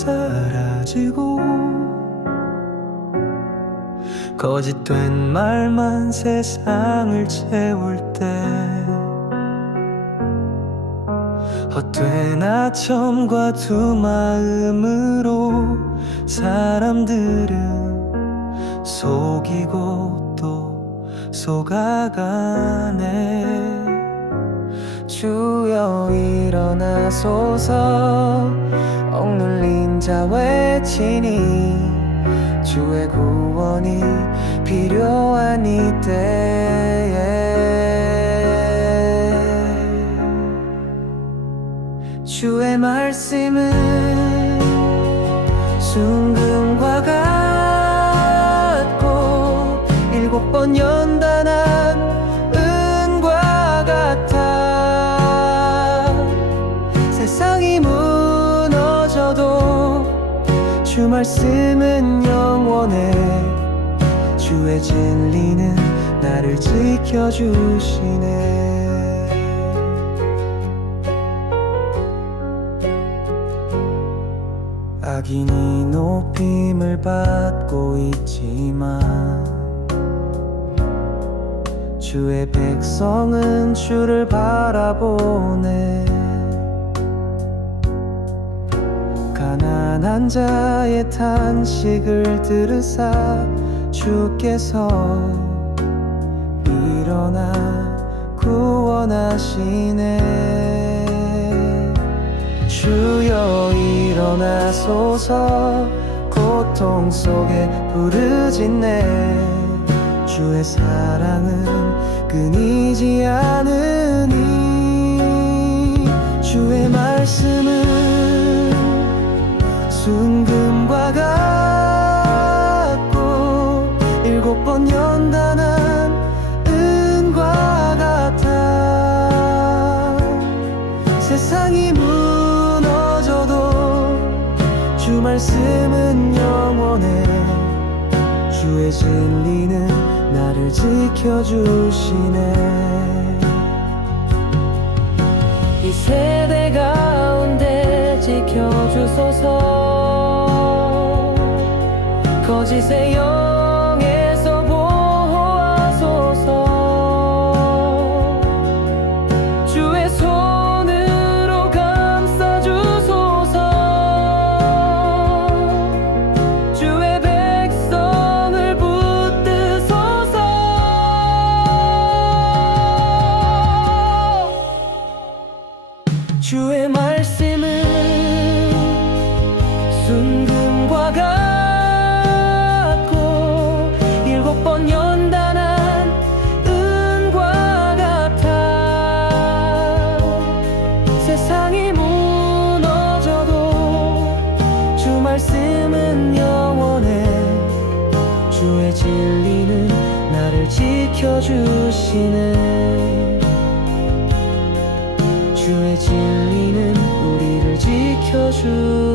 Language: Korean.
사라지고 거짓된 말만 세상을 채울 때 헛된 아첨과 두 마음으로 사람들은 속이고 또 속아가네. 주여 일어나소서. 억눌린 자 외치니 주의 구원이 필요한 이때에. 주의 말씀은 순금과 같고 일곱 번 연 무너져도 주 말씀은 영원해. 주의 진리는 나를 지켜주시네. 악인이 높임을 받고 있지만 주의 백성은 주를 바라보네 가난한 자의 탄식을 들으사 주께서 일어나 구원하시네. 주여 일어나소서 고통 속에 부르짖네. 주의 사랑은 끊이지 않으니 주의 말씀은 말씀은 영원해. 주의 진리는 나를 지켜주시네. 이 세대 가운데 지켜주소서. 거짓의 영 지켜주시는 주의 진리는 우리를 지켜주시는